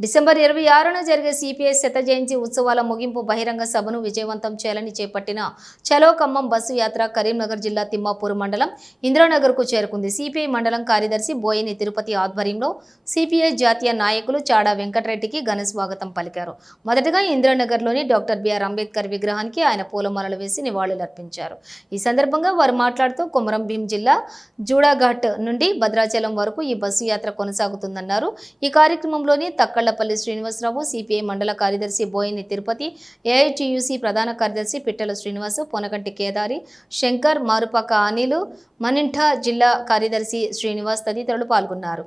December ఇరవై ఆరున జరిగే సిపిఐ శత జయంతి ఉత్సవాల ముగింపు బహిరంగ సభను విజయవంతం చేయాలని చేపట్టిన చలో ఖమ్మం బస్సు యాత్ర కరీంనగర్ జిల్లా తిమ్మాపూర్ మండలం ఇంద్రానగర్కు చేరుకుంది. సిపిఐ మండలం కార్యదర్శి బోయిని తిరుపతి ఆధ్వర్యంలో సిపిఐ జాతీయ నాయకులు చాడా వెంకటరెడ్డికి ఘన స్వాగతం పలికారు. మొదటగా ఇంద్రానగర్లోని డాక్టర్ బిఆర్ అంబేద్కర్ విగ్రహానికి ఆయన పూలమాలలు వేసి నివాళులర్పించారు. ఈ సందర్భంగా వారు మాట్లాడుతూ కొమరం భీం జిల్లా జూడాఘాట్ నుండి భద్రాచలం వరకు ఈ బస్సు యాత్ర కొనసాగుతుందన్నారు. ఈ కార్యక్రమంలోని తక్కళ్ళపల్లి శ్రీనివాసరావు సిపిఐ మండల కార్యదర్శి బోయిని తిరుపతి ఏఐటియుసి ప్రధాన కార్యదర్శి పిట్టల శ్రీనివాసు పొనగంటి కేదారి శంకర్ మారుపాక అనిలు మనింఠ జిల్లా కార్యదర్శి శ్రీనివాస్ తదితరులు పాల్గొన్నారు.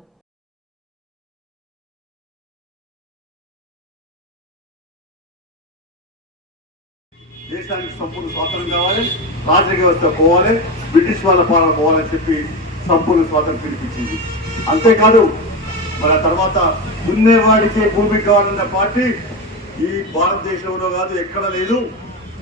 దేశానికి సంపూర్ణ స్వాతంత్రం కావాలి రాజకీయ వ్యవస్థ పోవాలి బ్రిటిష్ వాళ్ళ పాలన పోవాలని చెప్పి సంపూర్ణ స్వాతంత్రం పిలిపించింది. అంతేకాదు మన తర్వాత దున్నేవాడికే భూమి కావాలన్న పార్టీ ఈ భారతదేశంలో కాదు ఎక్కడ లేదు.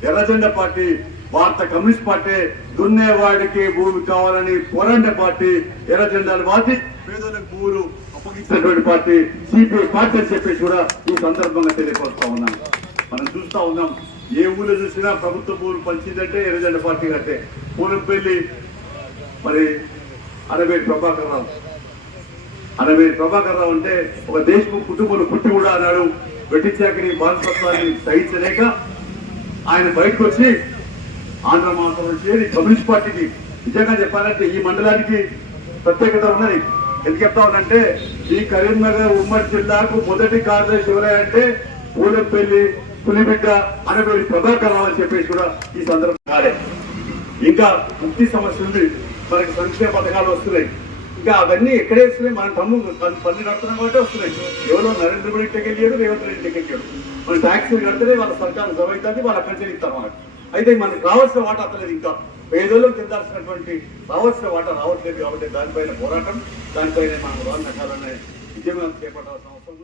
ఎర్రజెండ పార్టీ భారత కమ్యూనిస్ట్ పార్టీ దున్నేవాడికి భూమి కావాలని పోరాడిన పార్టీ ఎర్రజెండాలు పార్టీ పేదలకు భూములు అప్పగించినటువంటి పార్టీ సిపిఐ పార్టీ అని చెప్పేసి కూడా ఈ సందర్భంగా తెలియపరుస్తా ఉన్నాం. మనం చూస్తా ఉన్నాం ఏ ఊళ్ళో చూసినా ప్రభుత్వ భూములు పంచిందంటే ఎర్రజెండ పార్టీ కంటే పూలంపల్లి మరి అరవై ప్రభాకర్ రావు. అరవై ప్రభాకర్ రావు అంటే ఒక దేశముఖ్ కుటుంబంలో పుట్టి కూడా అన్నాడు. వెట్టి చాకరి సహించలేక ఆయన బయటకు వచ్చి ఆంధ్ర మాసం చేరి కమ్యూనిస్ట్ పార్టీకి నిజంగా చెప్పాలంటే ఈ మండలానికి ప్రత్యేకత ఉన్నది. ఎందుకు చెప్తా ఉన్నానంటే ఈ కరీంనగర్ ఉమ్మడి జిల్లాకు మొదటి కార్యదర్శి ఎవరంటే పూలంపల్లి పులిబిడ్డ అనబడి ప్రభాకర్ రావు అని చెప్పేసి కూడా ఈ సందర్భంగా ఇంకా ముక్తి సమస్య ఉంది మనకి సంక్షేమ పథకాలు వస్తున్నాయి. ఇంకా అవన్నీ ఎక్కడే వస్తున్నాయి? మన తమ్ము పన్ను కడుతున్నాం కాబట్టి వస్తున్నాయి. ఎవరో నరేంద్ర మోడీ ఇంటికి వెళ్ళాడు రేవంత్ రెడ్డి ఇంటికి వెళ్ళాడు. మన ట్యాక్సీలు కడితేనే వాళ్ళ సర్కారు జమ అవుతుంది వాళ్ళు అక్కడి నుంచి ఇస్తారు మనకి అయితే మనకి రావాల్సిన వాట అతలేదు ఇంకా పేదోళ్ళకి చెందాల్సినటువంటి రావాల్సిన వాటా రావట్లేదు కాబట్టి దానిపైన పోరాటం దానిపైన మనం రాను రకాలనే ఉద్యమం చేపట్టాల్సిన అవసరం